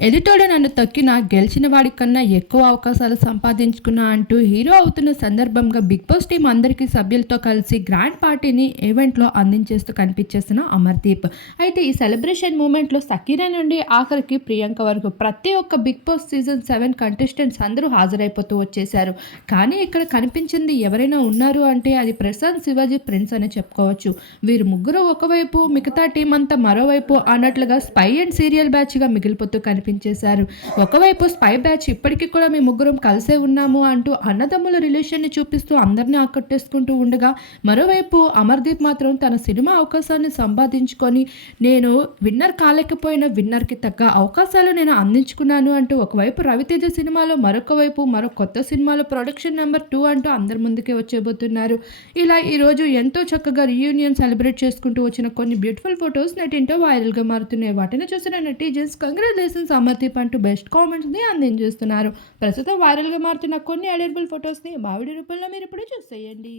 ఎదుటోడు నన్ను తొక్కిన గెలిచిన వాడి కన్నా ఎక్కువ అవకాశాలు సంపాదించుకున్నా అంటూ హీరో అవుతున్న సందర్భంగా బిగ్ బాస్ టీం అందరికీ సభ్యులతో కలిసి గ్రాండ్ పార్టీని ఈవెంట్లో అందించేస్తూ కనిపించేస్తున్న అమర్దీప్. అయితే ఈ సెలబ్రేషన్ మూమెంట్లో సకీరా నుండి ఆఖరికి ప్రియాంక వరకు ప్రతి ఒక్క Bigg Boss season seven contestants అందరూ హాజరైపోతూ వచ్చేశారు. కానీ ఇక్కడ కనిపించింది ఎవరైనా ఉన్నారు అంటే అది ప్రశాంత్ శివాజీ ప్రిన్స్ అని చెప్పుకోవచ్చు. వీరు ముగ్గురు ఒకవైపు మిగతా టీం అంతా మరోవైపు అన్నట్లుగా స్పై అండ్ సీరియల్ బ్యాచ్గా మిగిలిపోతూ కనిపి కనిపించేశారు ఒకవైపు స్పై బ్యాచ్ ఇప్పటికీ కూడా మేము ముగ్గురం కలిసే ఉన్నాము అంటూ అన్నదమ్ముల రిలేషన్ని చూపిస్తూ అందరినీ ఆకట్టేసుకుంటూ ఉండగా మరోవైపు అమర్దీప్ మాత్రం తన సినిమా అవకాశాన్ని సంపాదించుకొని నేను విన్నర్ కాలేకపోయిన విన్నర్కి తగ్గ అవకాశాలు నేను అందించుకున్నాను అంటూ ఒకవైపు రవితేజ సినిమాలో మరొక వైపు మరో కొత్త సినిమాలో ప్రొడక్షన్ నెంబర్ టూ అంటూ అందరి ముందుకే వచ్చేబోతున్నారు ఇలా ఈరోజు ఎంతో చక్కగా రీయూనియన్ సెలబ్రేట్ చేసుకుంటూ వచ్చిన కొన్ని బ్యూటిఫుల్ ఫొటోస్ నెటింటో వైరల్గా మారుతున్నాయి. వాటిని చూసిన నెటిజన్స్ కంగ్రాచులేషన్స్ అమర్దీప్ అంటూ బెస్ట్ కామెంట్స్ని అందించేస్తున్నారు. ప్రస్తుతం వైరల్గా మారుతున్న కొన్ని అడేబుల్ ఫొటోస్ని మావిడి రూపంలో మీరు ఇప్పుడు చూసేయండి.